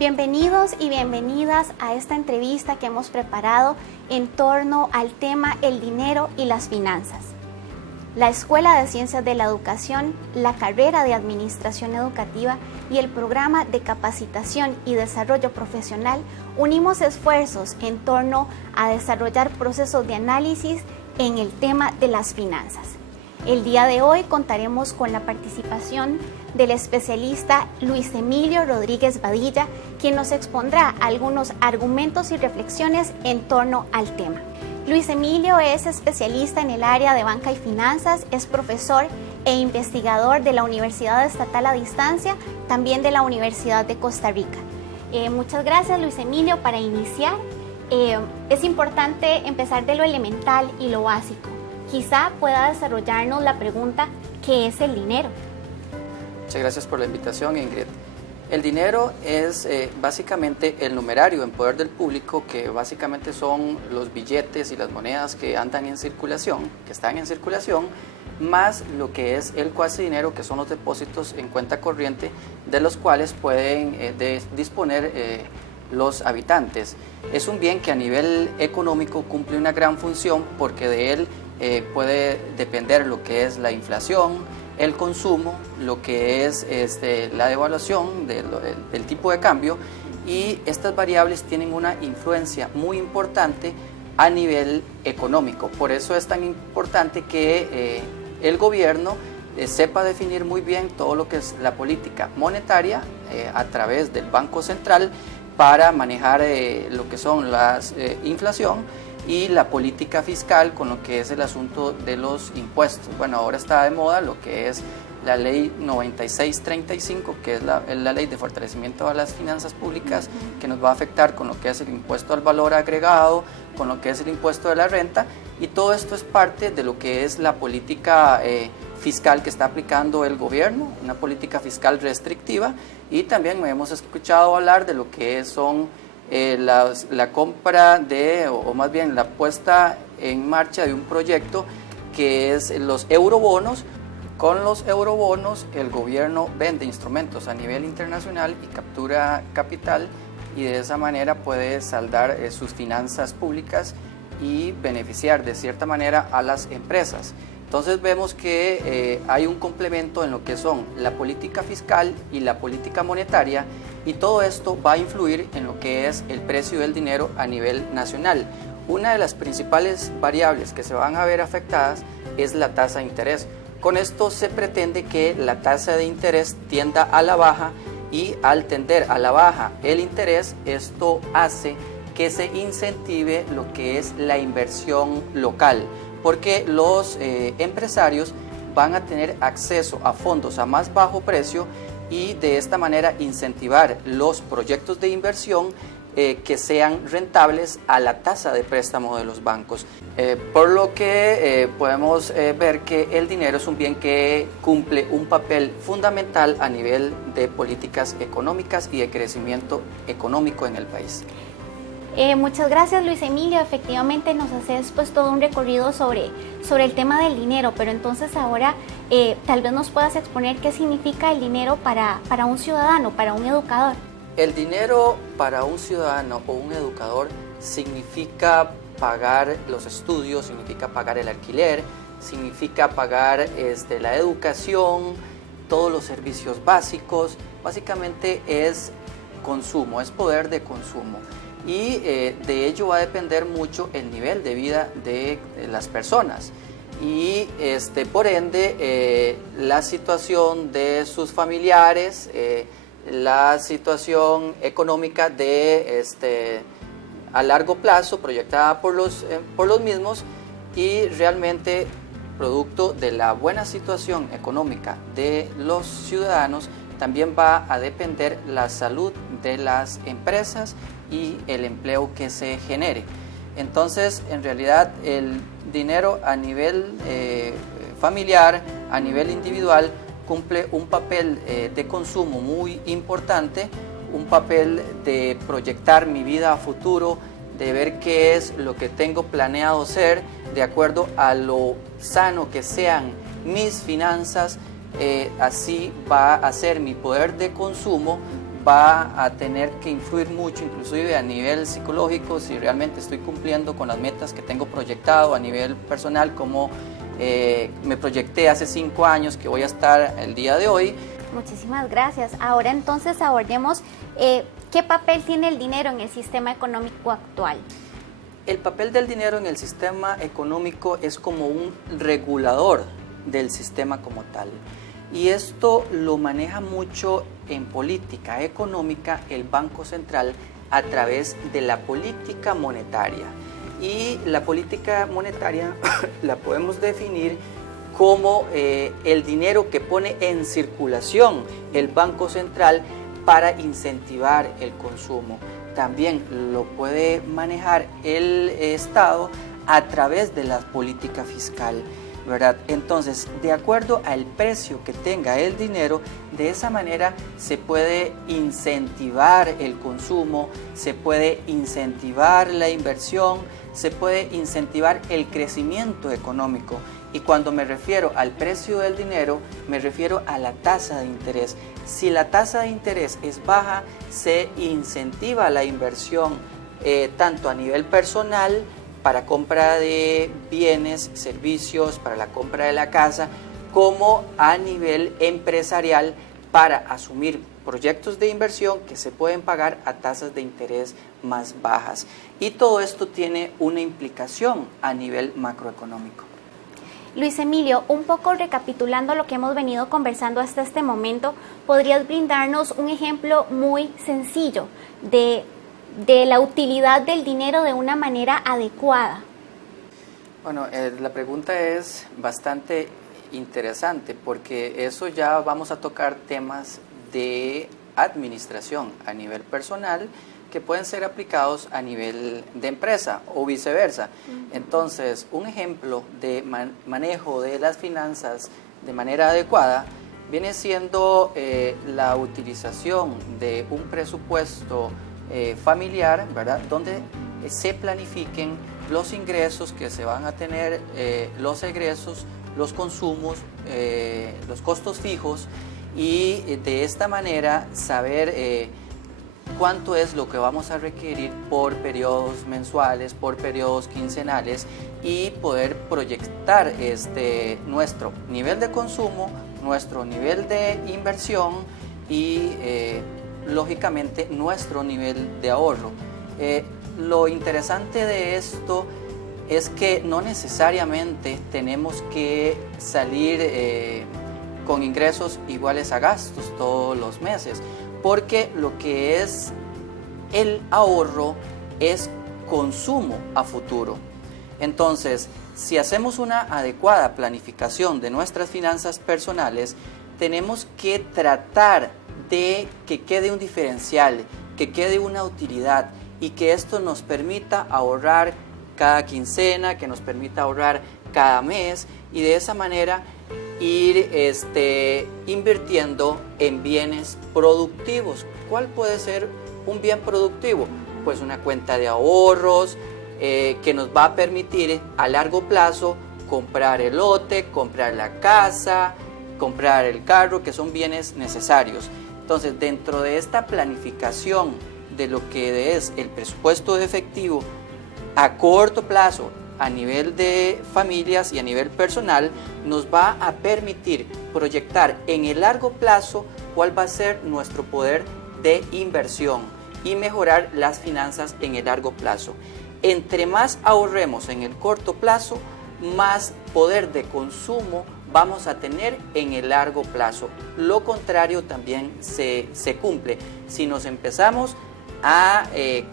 Bienvenidos y bienvenidas a esta entrevista que hemos preparado en torno al tema el dinero y las finanzas. La Escuela de Ciencias de la Educación, la carrera de Administración Educativa y el programa de Capacitación y Desarrollo Profesional unimos esfuerzos en torno a desarrollar procesos de análisis en el tema de las finanzas. El día de hoy contaremos con la participación del especialista Luis Emilio Rodríguez Badilla, quien nos expondrá algunos argumentos y reflexiones en torno al tema. Luis Emilio es especialista en el área de banca y finanzas, es profesor e investigador de la Universidad Estatal a Distancia, también de la Universidad de Costa Rica. Muchas gracias, Luis Emilio. Para iniciar, es importante empezar de lo elemental y lo básico. Quizá pueda desarrollarnos la pregunta, ¿qué es el dinero? Muchas gracias por la invitación, Ingrid. El dinero es básicamente el numerario en poder del público, que básicamente son los billetes y las monedas que andan en circulación, que están en circulación, más lo que es el cuasi dinero, que son los depósitos en cuenta corriente, de los cuales pueden disponer los habitantes. Es un bien que a nivel económico cumple una gran función, porque de él puede depender lo que es la inflación, el consumo, lo que es la devaluación del tipo de cambio, y estas variables tienen una influencia muy importante a nivel económico. Por eso es tan importante que el gobierno sepa definir muy bien todo lo que es la política monetaria a través del Banco Central para manejar lo que son la inflación, y la política fiscal con lo que es el asunto de los impuestos. Bueno, ahora está de moda lo que es la ley 9635, que es la ley de fortalecimiento de las finanzas públicas, que nos va a afectar con lo que es el impuesto al valor agregado, con lo que es el impuesto de la renta, y todo esto es parte de lo que es la política fiscal que está aplicando el gobierno, una política fiscal restrictiva. Y también hemos escuchado hablar de lo que son la compra o más bien la puesta en marcha de un proyecto que es los eurobonos. Con los eurobonos el gobierno vende instrumentos a nivel internacional y captura capital, y de esa manera puede saldar sus finanzas públicas y beneficiar de cierta manera a las empresas. Entonces vemos que hay un complemento en lo que son la política fiscal y la política monetaria, y todo esto va a influir en lo que es el precio del dinero a nivel nacional. Una de las principales variables que se van a ver afectadas es la tasa de interés. Con esto se pretende que la tasa de interés tienda a la baja, y al tender a la baja el interés, esto hace que se incentive lo que es la inversión local, porque los empresarios van a tener acceso a fondos a más bajo precio, y de esta manera incentivar los proyectos de inversión que sean rentables a la tasa de préstamo de los bancos. Por lo que podemos ver que el dinero es un bien que cumple un papel fundamental a nivel de políticas económicas y de crecimiento económico en el país. Muchas gracias, Luis Emilio. Efectivamente nos haces pues todo un recorrido sobre el tema del dinero, pero entonces ahora tal vez nos puedas exponer qué significa el dinero para un ciudadano, para un educador. El dinero para un ciudadano o un educador significa pagar los estudios, significa pagar el alquiler, significa pagar la educación, todos los servicios básicos. Básicamente es consumo, es poder de consumo. Y de ello va a depender mucho el nivel de vida de las personas, y por ende la situación de sus familiares, la situación económica a largo plazo proyectada por los mismos, y realmente producto de la buena situación económica de los ciudadanos también va a depender la salud de las empresas y el empleo que se genere. Entonces, en realidad, el dinero a nivel familiar, a nivel individual, cumple un papel de consumo muy importante, un papel de proyectar mi vida a futuro, de ver qué es lo que tengo planeado ser, de acuerdo a lo sano que sean mis finanzas. Así va a ser mi poder de consumo, va a tener que influir mucho, inclusive a nivel psicológico, si realmente estoy cumpliendo con las metas que tengo proyectado a nivel personal, como me proyecté hace 5 años que voy a estar el día de hoy. Muchísimas gracias. Ahora entonces abordemos qué papel tiene el dinero en el sistema económico actual. El papel del dinero en el sistema económico es como un regulador del sistema como tal. Y esto lo maneja mucho en política económica el Banco Central a través de la política monetaria. Y la política monetaria la podemos definir como el dinero que pone en circulación el Banco Central para incentivar el consumo. También lo puede manejar el Estado a través de la política fiscal, ¿verdad? Entonces, de acuerdo al precio que tenga el dinero, de esa manera se puede incentivar el consumo, se puede incentivar la inversión, se puede incentivar el crecimiento económico. Y cuando me refiero al precio del dinero, me refiero a la tasa de interés. Si la tasa de interés es baja, se incentiva la inversión tanto a nivel personal, para compra de bienes, servicios, para la compra de la casa, como a nivel empresarial para asumir proyectos de inversión que se pueden pagar a tasas de interés más bajas. Y todo esto tiene una implicación a nivel macroeconómico. Luis Emilio, un poco recapitulando lo que hemos venido conversando hasta este momento, ¿podrías brindarnos un ejemplo muy sencillo de la utilidad del dinero de una manera adecuada? Bueno, la pregunta es bastante interesante porque eso ya vamos a tocar temas de administración a nivel personal que pueden ser aplicados a nivel de empresa o viceversa. Entonces, un ejemplo de manejo de las finanzas de manera adecuada viene siendo la utilización de un presupuesto familiar, ¿verdad? Donde se planifiquen los ingresos que se van a tener, los egresos, los consumos, los costos fijos, y de esta manera saber cuánto es lo que vamos a requerir por periodos mensuales, por periodos quincenales, y poder proyectar nuestro nivel de consumo, nuestro nivel de inversión y lógicamente nuestro nivel de ahorro. Lo interesante de esto es que no necesariamente tenemos que salir con ingresos iguales a gastos todos los meses, porque lo que es el ahorro es consumo a futuro. Entonces, si hacemos una adecuada planificación de nuestras finanzas personales, tenemos que tratar de que quede un diferencial, que quede una utilidad, y que esto nos permita ahorrar cada quincena, que nos permita ahorrar cada mes, y de esa manera ir invirtiendo en bienes productivos. ¿Cuál puede ser un bien productivo? Pues una cuenta de ahorros que nos va a permitir a largo plazo comprar el lote, comprar la casa, comprar el carro, que son bienes necesarios. Entonces, dentro de esta planificación de lo que es el presupuesto de efectivo a corto plazo, a nivel de familias y a nivel personal, nos va a permitir proyectar en el largo plazo cuál va a ser nuestro poder de inversión y mejorar las finanzas en el largo plazo. Entre más ahorremos en el corto plazo, más poder de consumo vamos a tener en el largo plazo. Lo contrario también se cumple. Si nos empezamos a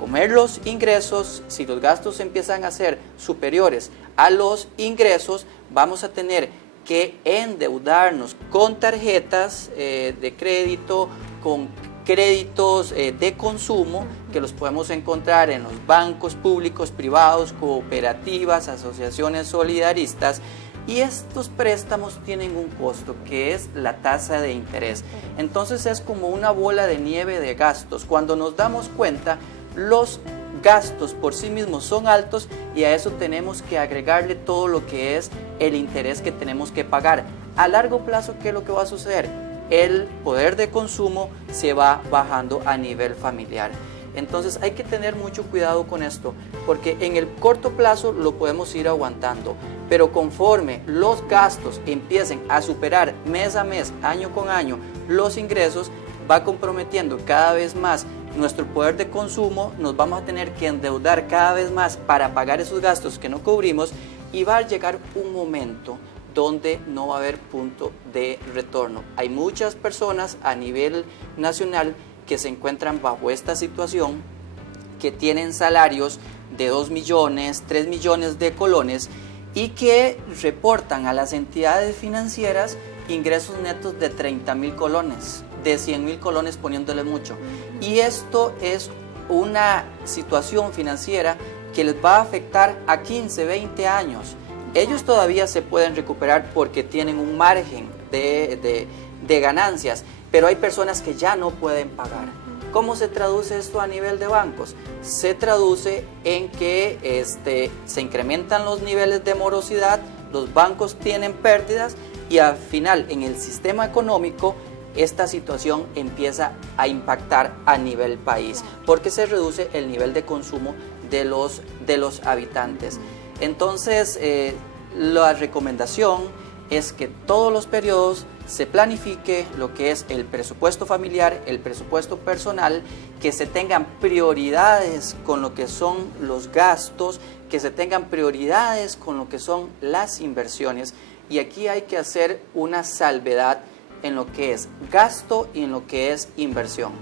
comer los ingresos, si los gastos empiezan a ser superiores a los ingresos, vamos a tener que endeudarnos con tarjetas de crédito, con créditos de consumo, que los podemos encontrar en los bancos públicos, privados, cooperativas, asociaciones solidaristas. Y estos préstamos tienen un costo, que es la tasa de interés. Entonces es como una bola de nieve de gastos. Cuando nos damos cuenta, los gastos por sí mismos son altos, y a eso tenemos que agregarle todo lo que es el interés que tenemos que pagar. A largo plazo, ¿qué es lo que va a suceder? el poder de consumo se va bajando a nivel familiar. Entonces hay que tener mucho cuidado con esto, porque en el corto plazo lo podemos ir aguantando, pero conforme los gastos empiecen a superar mes a mes, año con año, los ingresos, va comprometiendo cada vez más nuestro poder de consumo, nos vamos a tener que endeudar cada vez más para pagar esos gastos que no cubrimos, y va a llegar un momento donde no va a haber punto de retorno. Hay muchas personas a nivel nacional que se encuentran bajo esta situación, que tienen salarios de 2 millones, 3 millones de colones y que reportan a las entidades financieras ingresos netos de 30,000 colones, de 100,000 colones poniéndole mucho. Y esto es una situación financiera que les va a afectar a 15, 20 años. Ellos todavía se pueden recuperar porque tienen un margen de ganancias, pero hay personas que ya no pueden pagar. ¿Cómo se traduce esto a nivel de bancos? Se traduce en que se incrementan los niveles de morosidad, los bancos tienen pérdidas y al final en el sistema económico esta situación empieza a impactar a nivel país porque se reduce el nivel de consumo de los habitantes. Entonces, la recomendación es que todos los periodos se planifique lo que es el presupuesto familiar, el presupuesto personal, que se tengan prioridades con lo que son los gastos, que se tengan prioridades con lo que son las inversiones. Y aquí hay que hacer una salvedad en lo que es gasto y en lo que es inversión.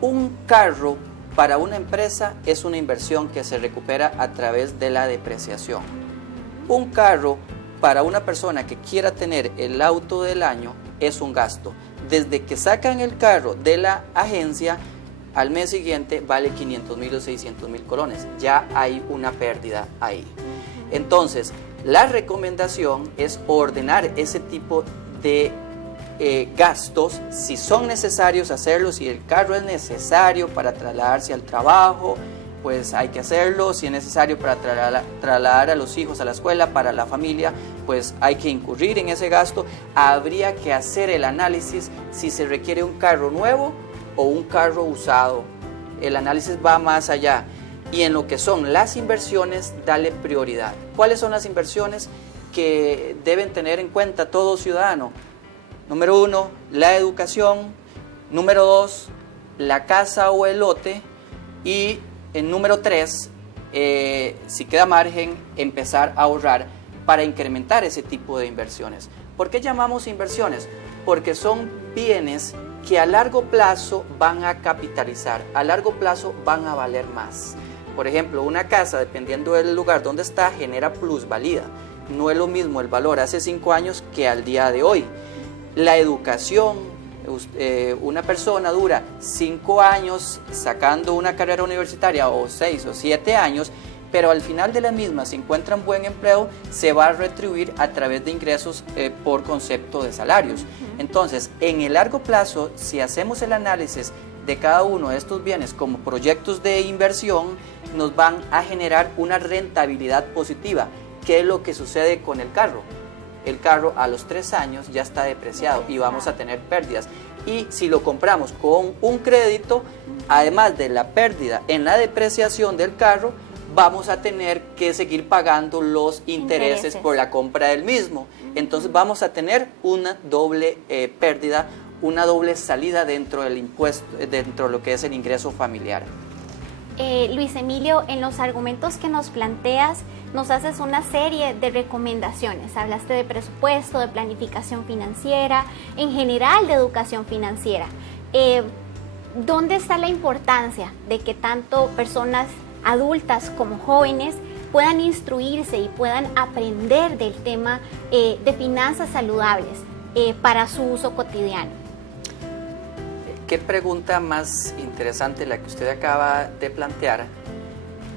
Un carro para una empresa es una inversión que se recupera a través de la depreciación. Un carro para una persona que quiera tener el auto del año es un gasto. Desde que sacan el carro de la agencia, al mes siguiente vale 500,000 o 600,000 colones. Ya hay una pérdida ahí. Entonces, la recomendación es ordenar ese tipo de gastos, si son necesarios hacerlo, si el carro es necesario para trasladarse al trabajo, pues hay que hacerlo. Si es necesario para trasladar a los hijos a la escuela, para la familia, pues hay que incurrir en ese gasto. Habría que hacer el análisis si se requiere un carro nuevo o un carro usado. El análisis va más allá. Y en lo que son las inversiones, dale prioridad. ¿Cuáles son las inversiones que deben tener en cuenta todo ciudadano? Número 1, la educación. Número 2, la casa o el lote. Y en número 3, si queda margen, empezar a ahorrar para incrementar ese tipo de inversiones. ¿Por qué llamamos inversiones? Porque son bienes que a largo plazo van a capitalizar, a largo plazo van a valer más. Por ejemplo, una casa, dependiendo del lugar donde está, genera plusvalía. No es lo mismo el valor hace 5 años que al día de hoy. La educación, una persona dura 5 años sacando una carrera universitaria o 6 o 7 años, pero al final de la misma, si encuentran buen empleo, se va a retribuir a través de ingresos por concepto de salarios. Entonces, en el largo plazo, si hacemos el análisis de cada uno de estos bienes como proyectos de inversión, nos van a generar una rentabilidad positiva. ¿Qué es lo que sucede con el carro? El carro a los 3 años ya está depreciado y vamos a tener pérdidas. Y si lo compramos con un crédito, además de la pérdida en la depreciación del carro, vamos a tener que seguir pagando los intereses por la compra del mismo. Entonces vamos a tener una doble pérdida, una doble salida dentro del impuesto, dentro de lo que es el ingreso familiar. Luis Emilio, en los argumentos que nos planteas, nos haces una serie de recomendaciones. Hablaste de presupuesto, de planificación financiera, en general de educación financiera. ¿Dónde está la importancia de que tanto personas adultas como jóvenes puedan instruirse y puedan aprender del tema de finanzas saludables para su uso cotidiano? Qué pregunta más interesante la que usted acaba de plantear,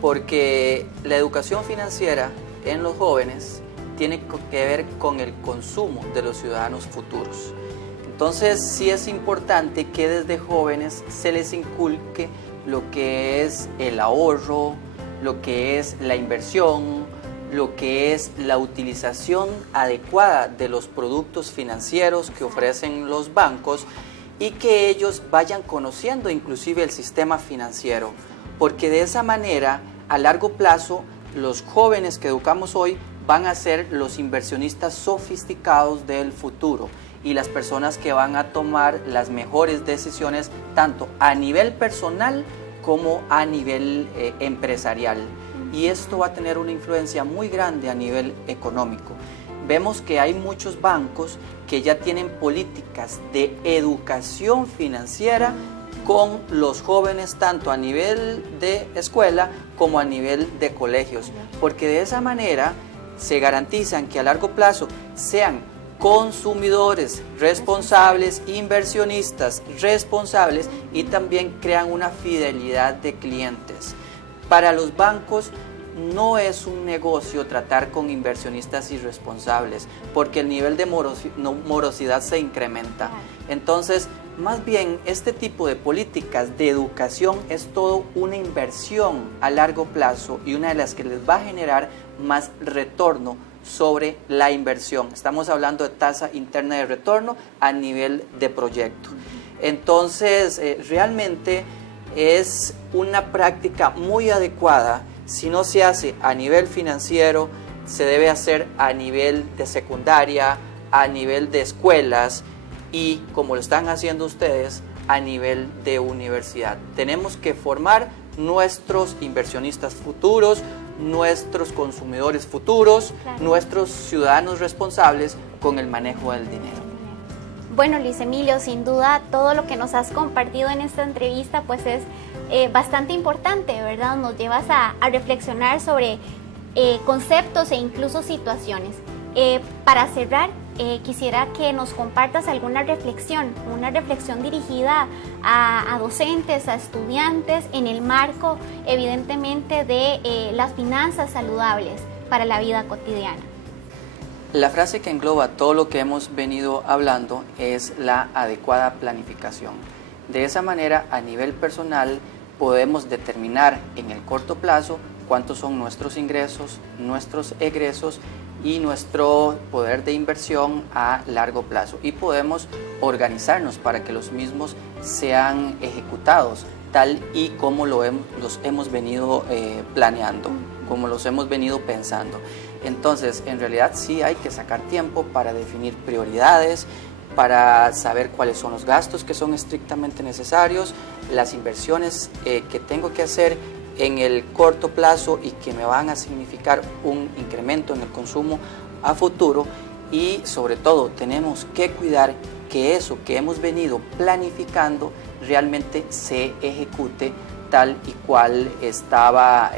porque la educación financiera en los jóvenes tiene que ver con el consumo de los ciudadanos futuros. Entonces sí es importante que desde jóvenes se les inculque lo que es el ahorro, lo que es la inversión, lo que es la utilización adecuada de los productos financieros que ofrecen los bancos y que ellos vayan conociendo inclusive el sistema financiero, porque de esa manera, a largo plazo, los jóvenes que educamos hoy van a ser los inversionistas sofisticados del futuro y las personas que van a tomar las mejores decisiones tanto a nivel personal como a nivel empresarial. Y esto va a tener una influencia muy grande a nivel económico. Vemos que hay muchos bancos que ya tienen políticas de educación financiera con los jóvenes tanto a nivel de escuela como a nivel de colegios, porque de esa manera se garantizan que a largo plazo sean consumidores responsables, inversionistas responsables y también crean una fidelidad de clientes. Para los bancos no es un negocio tratar con inversionistas irresponsables porque el nivel de morosidad se incrementa. Entonces, más bien, este tipo de políticas de educación es todo una inversión a largo plazo y una de las que les va a generar más retorno sobre la inversión. Estamos hablando de tasa interna de retorno a nivel de proyecto. Entonces, realmente es una práctica muy adecuada. Si no se hace a nivel financiero, se debe hacer a nivel de secundaria, a nivel de escuelas y, como lo están haciendo ustedes, a nivel de universidad. Tenemos que formar nuestros inversionistas futuros, nuestros consumidores futuros, nuestros ciudadanos responsables con el manejo del dinero. Bueno, Luis Emilio, sin duda todo lo que nos has compartido en esta entrevista pues es bastante importante, ¿verdad? Nos llevas a reflexionar sobre conceptos e incluso situaciones. Para cerrar, quisiera que nos compartas alguna reflexión, una reflexión dirigida a docentes, a estudiantes, en el marco, evidentemente, de las finanzas saludables para la vida cotidiana. La frase que engloba todo lo que hemos venido hablando es la adecuada planificación. De esa manera, a nivel personal, podemos determinar en el corto plazo cuántos son nuestros ingresos, nuestros egresos y nuestro poder de inversión a largo plazo. Y podemos organizarnos para que los mismos sean ejecutados tal y como los hemos venido planeando, como los hemos venido pensando. Entonces, en realidad sí hay que sacar tiempo para definir prioridades, para saber cuáles son los gastos que son estrictamente necesarios, las inversiones que tengo que hacer en el corto plazo y que me van a significar un incremento en el consumo a futuro, y sobre todo tenemos que cuidar que eso que hemos venido planificando realmente se ejecute tal y cual estaba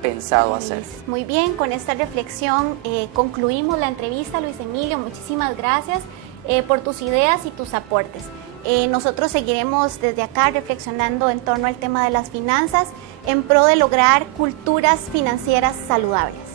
pensado hacer. Muy bien, con esta reflexión concluimos la entrevista. Luis Emilio, muchísimas gracias por tus ideas y tus aportes. Nosotros seguiremos desde acá reflexionando en torno al tema de las finanzas en pro de lograr culturas financieras saludables.